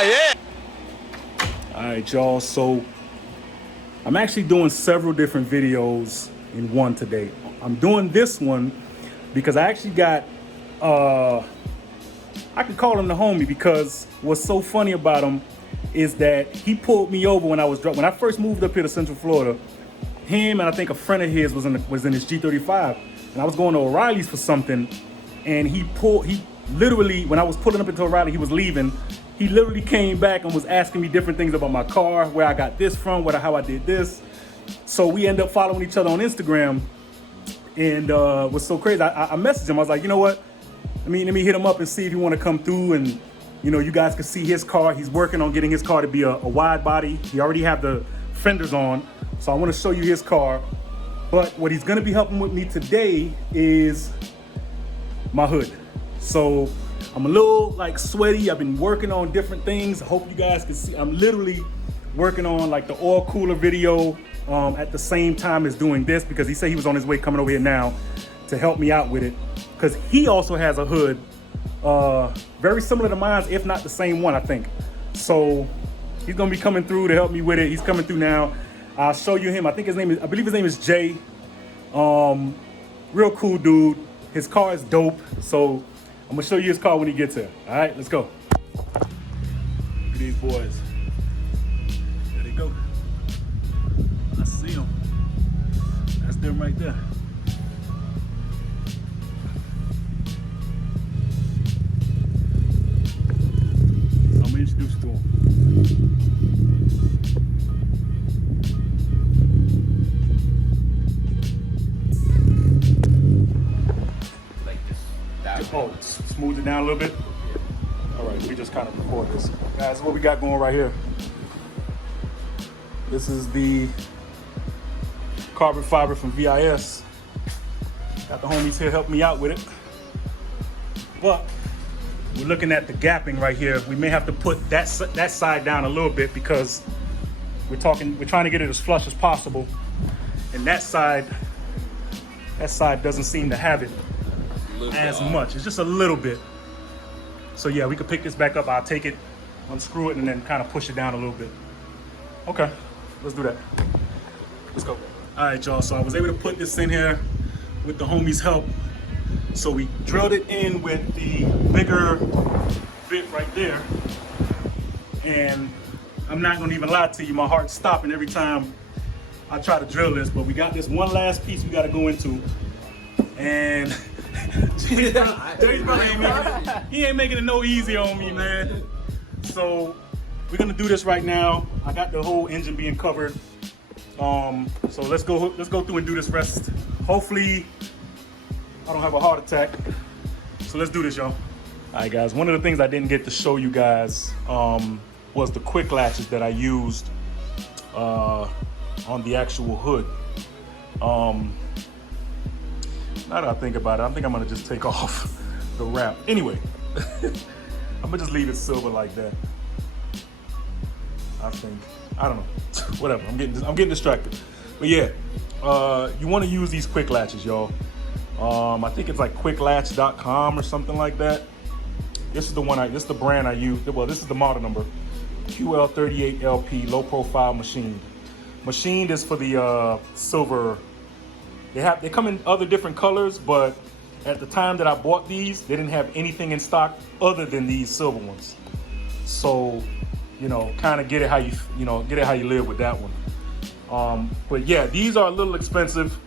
Oh, yeah. All right, y'all. So I'm actually doing several different videos in one today. I'm doing this one because I actually got, I can call him the homie, because what's so funny about him is that he pulled me over when I first moved up here to Central Florida. Him and I think a friend of his was in his G35, and I was going to O'Reilly's for something, and he literally, when I was pulling up into O'Reilly, he was leaving. He literally came back and was asking me different things about my car, where I got this from, how I did this. So we end up following each other on Instagram, and what's so crazy, I messaged him. I was like, you know what? Let me hit him up and see if he want to come through, and you guys can see his car. He's working on getting his car to be a wide body. He already have the fenders on, so I want to show you his car. But what he's gonna be helping with me today is my hood. So I'm a little like sweaty. I've been working on different things. I hope you guys can see. I'm literally working on like the oil cooler video at the same time as doing this, because he said he was on his way coming over here now to help me out with it, because he also has a hood very similar to mine, if not the same one, I think. So he's gonna be coming through to help me with it. He's coming through now. I'll show you him. I believe his name is Jay. Real cool dude. His car is dope. So I'm gonna show you his car when he gets here. All right, let's go. Look at these boys. There they go. I see them. That's them right there. So I'm gonna introduce you to him. Oh, smooth it down a little bit. All right, we just kind of record this. Guys, this is what we got going right here. This is the carbon fiber from VIS. Got the homies here helping me out with it. But we're looking at the gapping right here. We may have to put that side down a little bit, because we're trying to get it as flush as possible. And that side doesn't seem to have it as much. It's just a little bit. So yeah, we could pick this back up. I'll take it, unscrew it, and then kind of push it down a little bit. Okay, let's do that. Let's go. All right, y'all. So I was able to put this in here with the homies' help. So we drilled it in with the bigger bit right there. And I'm not gonna even lie to you, my heart's stopping every time I try to drill this, but we got this one last piece we gotta go into. And he ain't making it no easy on me, man. So we're gonna do this right now. I got the whole engine being covered. So let's go through and do this rest. Hopefully I don't have a heart attack. So let's do this, y'all. All right, guys. One of the things I didn't get to show you guys was the Quik-latches that I used on the actual hood. Now that I think about it, I think I'm gonna just take off the wrap. Anyway, I'm gonna just leave it silver like that. I don't know, whatever. I'm getting distracted. But yeah, you want to use these Quik-latches, y'all. I think it's like Quik-latch.com or something like that. This is the brand I use. Well, this is the model number, QL38LP, low profile machined. Machined is for the silver. They come in other different colors, but at the time that I bought these, they didn't have anything in stock other than these silver ones. So, kind of get it how you live with that one. But yeah, these are a little expensive.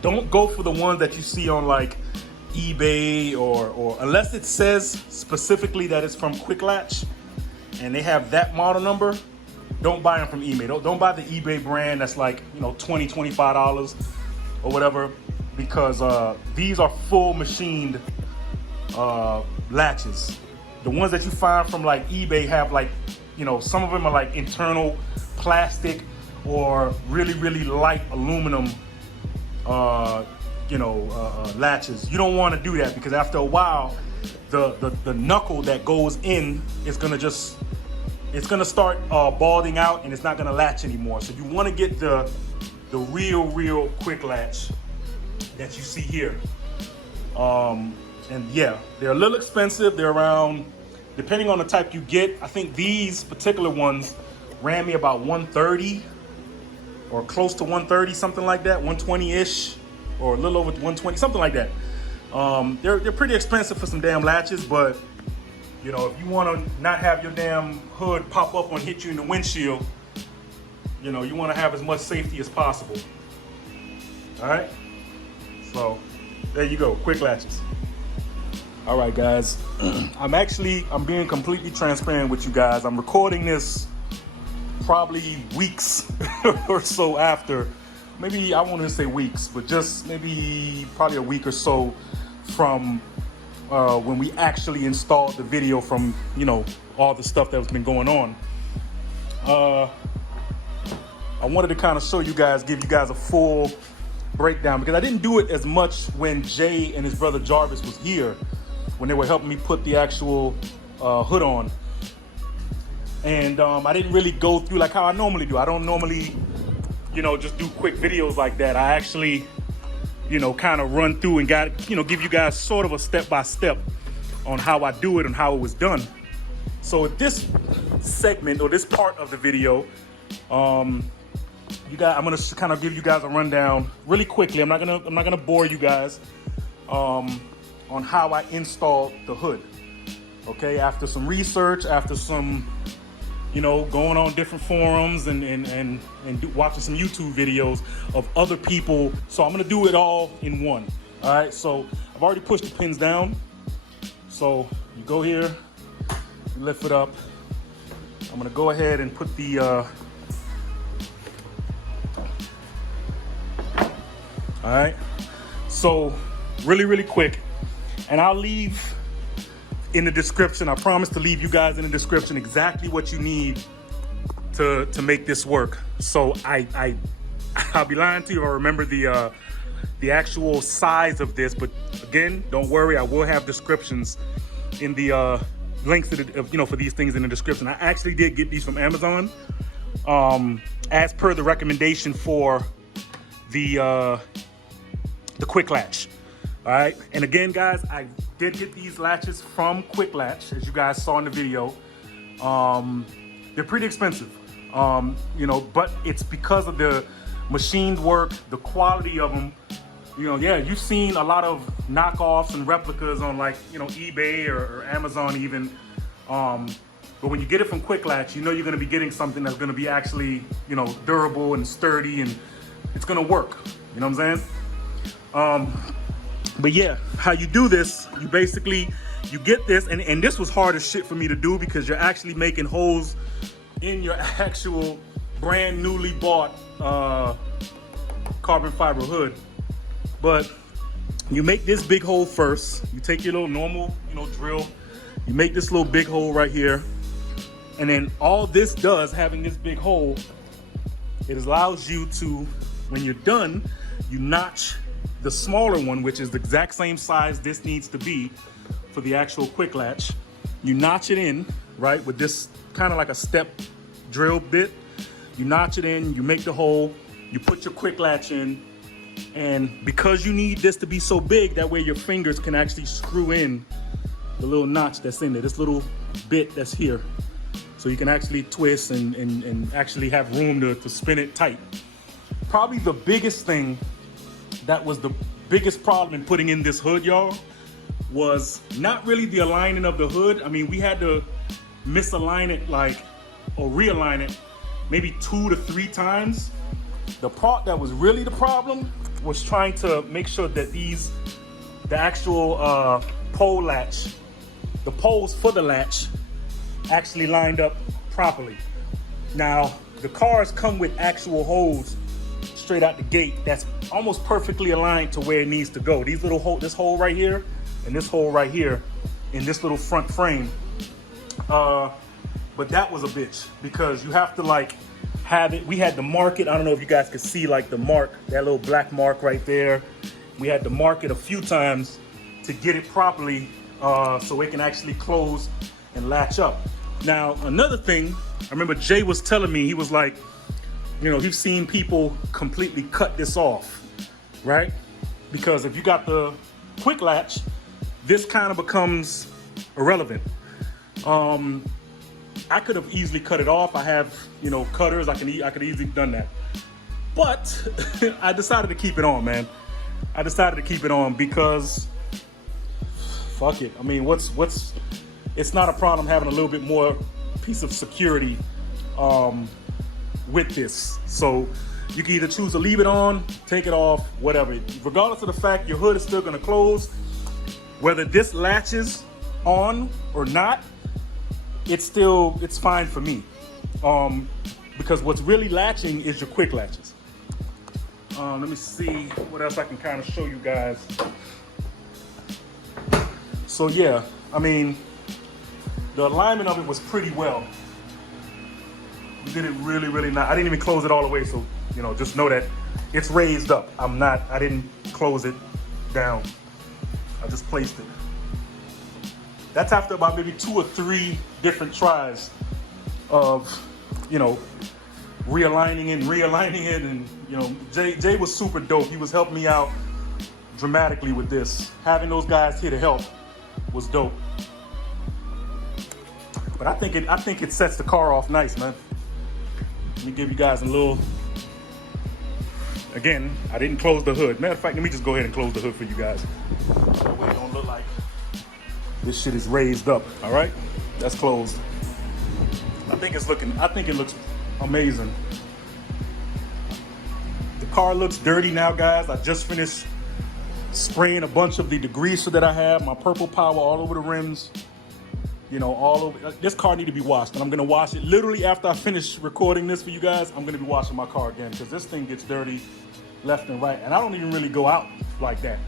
Don't go for the ones that you see on like eBay or unless it says specifically that it's from Quik-latch and they have that model number. Don't buy them from eBay. Don't buy the eBay brand that's like $20, $25 or whatever, because these are full machined latches. The ones that you find from like eBay have like, some of them are like internal plastic or really, really light aluminum latches. You don't want to do that, because after a while, the knuckle that goes in is gonna start balding out, and it's not gonna latch anymore. So you want to get the real Quik-latch that you see here. And yeah, they're a little expensive. They're around depending on the type you get, I think these particular ones ran me about 130 or close to 130, something like that, 120-ish, or a little over 120, something like that. They're pretty expensive for some damn latches, but you know, if you want to not have your damn hood pop up and hit you in the windshield, you know, you want to have as much safety as possible. All right, so there you go, Quik-latches. All right, guys, I'm being completely transparent with you guys. I'm recording this probably weeks or so after, maybe I won't even say weeks, but just maybe probably a week or so from when we actually installed the video from, you know, all the stuff that's been going on. I wanted to kind of show you guys, give you guys a full breakdown, because I didn't do it as much when Jay and his brother Jarvis was here, when they were helping me put the actual hood on. And I didn't really go through like how I normally do. I don't normally, you know, just do quick videos like that. I actually, you know, kind of run through and give you guys sort of a step-by-step on how I do it and how it was done. So at this segment or this part of the video, I'm gonna kind of give you guys a rundown really quickly. I'm not gonna bore you guys on how I installed the hood. Okay, after some research, after some, you know, going on different forums and watching some YouTube videos of other people. So I'm gonna do it all in one. All right, so I've already pushed the pins down. So you go here, you lift it up. I'm gonna go ahead and put the, all right, so really quick, and I'll leave in the description, I promise to leave you guys in the description exactly what you need to make this work. So I'll be lying to you if I remember the actual size of this, but again, don't worry, I will have descriptions in the links to the, you know, for these things in the description. I actually did get these from Amazon, as per the recommendation for the Quik-latch. All right, and again, guys, I did get these latches from Quik-latch, as you guys saw in the video. They're pretty expensive, you know, but it's because of the machined work, the quality of them. You know, yeah, you've seen a lot of knockoffs and replicas on, like, you know, eBay or Amazon even. But when you get it from Quik-latch, you know you're gonna be getting something that's gonna be actually, you know, durable and sturdy, and it's gonna work. You know what I'm saying? But yeah, how you do this, you basically, you get this, and this was hard as shit for me to do, because you're actually making holes in your actual brand newly bought carbon fiber hood. But you make this big hole first. You take your little normal, you know, drill, you make this little big hole right here, and then all this does, having this big hole, it allows you to, when you're done, you notch the smaller one, which is the exact same size this needs to be for the actual Quik-latch. You notch it in, right, with this kind of like a step drill bit. You notch it in, you make the hole, you put your Quik-latch in, and because you need this to be so big, that way your fingers can actually screw in the little notch that's in there, this little bit that's here. So you can actually twist and actually have room to spin it tight. Probably the biggest thing that was the biggest problem in putting in this hood, y'all, was not really the aligning of the hood. I mean, we had to misalign it, like, or realign it maybe 2 to 3 times. The part that was really the problem was trying to make sure that the actual pole latch, the poles for the latch actually lined up properly. Now, the cars come with actual holes straight out the gate that's almost perfectly aligned to where it needs to go. These little hole, this hole right here and this hole right here in this little front frame. But that was a bitch, because you have to, like, have it. We had to mark it. I don't know if you guys could see, like, the mark, that little black mark right there. We had to mark it a few times to get it properly, so it can actually close and latch up. Now, another thing, I remember Jay was telling me, he was like, you know, you've seen people completely cut this off, right? Because if you got the Quik-latch, this kind of becomes irrelevant. I could have easily cut it off. I have, you know, cutters. I could easily done that. But I decided to keep it on, man. I decided to keep it on because fuck it. I mean, it's not a problem having a little bit more piece of security with this. So you can either choose to leave it on, take it off, whatever. Regardless of the fact your hood is still gonna close, whether this latches on or not, it's fine for me. Because what's really latching is your Quik-latches. Let me see what else I can kind of show you guys. So yeah, I mean, the alignment of it was pretty well. We did it really, really nice. I didn't even close it all the way, so you know, just know that it's raised up. I didn't close it down. I just placed it. That's after about maybe 2 or 3 different tries of, you know, realigning it, and you know, Jay was super dope. He was helping me out dramatically with this. Having those guys here to help was dope. But I think it sets the car off nice, man. Let me give you guys a little. Again, I didn't close the hood. Matter of fact, let me just go ahead and close the hood for you guys. That way it don't look like this shit is raised up. All right, that's closed. I think it looks amazing. The car looks dirty now, guys. I just finished spraying a bunch of the degreaser that I have, my purple power all over the rims. You know, all over. This car need to be washed, and I'm gonna wash it literally after I finish recording this for you guys. I'm gonna be washing my car again because this thing gets dirty left and right, and I don't even really go out like that.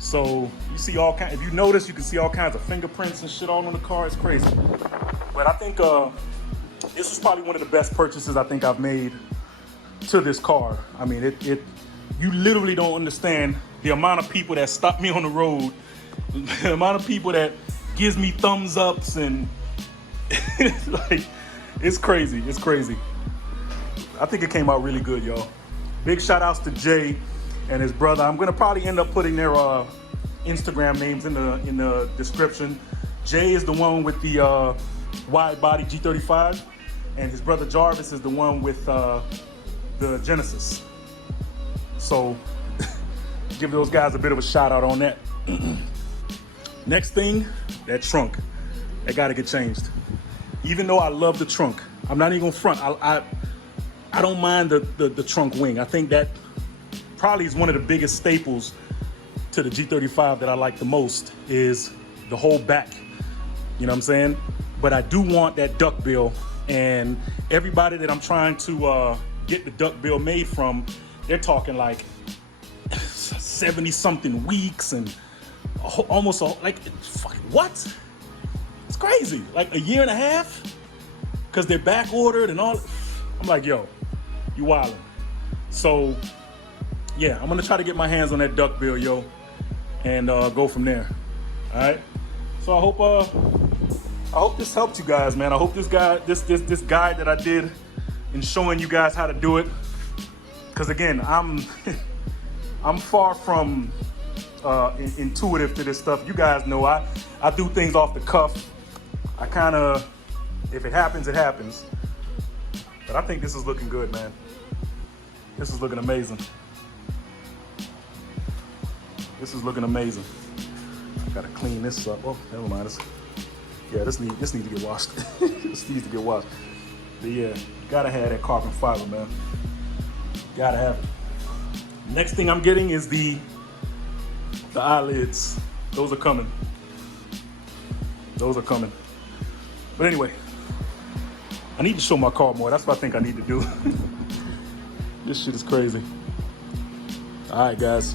So you see all kinds. If you notice, you can see all kinds of fingerprints and shit all on the car. It's crazy. But I think this is probably one of the best purchases I think I've made to this car. I mean, you literally don't understand the amount of people that stop me on the road, the amount of people that gives me thumbs ups, and like, it's crazy. It's crazy. I think it came out really good, y'all. Big shout outs to Jay and his brother. I'm gonna probably end up putting their Instagram names in the description. Jay is the one with the widebody G35, and his brother Jarvis is the one with the Genesis. So give those guys a bit of a shout out on that. Next thing, that trunk. That gotta get changed. Even though I love the trunk, I'm not even gonna front. I don't mind the trunk wing. I think that probably is one of the biggest staples to the G35 that I like the most, is the whole back. You know what I'm saying? But I do want that duckbill, and everybody that I'm trying to get the duckbill made from, they're talking like 70 something weeks and almost like, fucking what? It's crazy. Like a year and a half, because they're back ordered and all. I'm like, yo, you wildin'. So yeah, I'm gonna try to get my hands on that duckbill, yo, and go from there. All right. So I hope this helped you guys, man. I hope this guide that I did in showing you guys how to do it, because again, I'm far from intuitive to this stuff. You guys know I do things off the cuff. I kind of, if it happens, it happens. But I think this is looking good, man. This is looking amazing. This is looking amazing. Gotta clean this up. Oh, never mind. This needs to get washed. This needs to get washed. But yeah, gotta have that carbon fiber, man. Gotta have it. Next thing I'm getting is the eyelids. Those are coming. Those are coming. But anyway, I need to show my car more. That's what I think I need to do. This shit is crazy. All right, guys.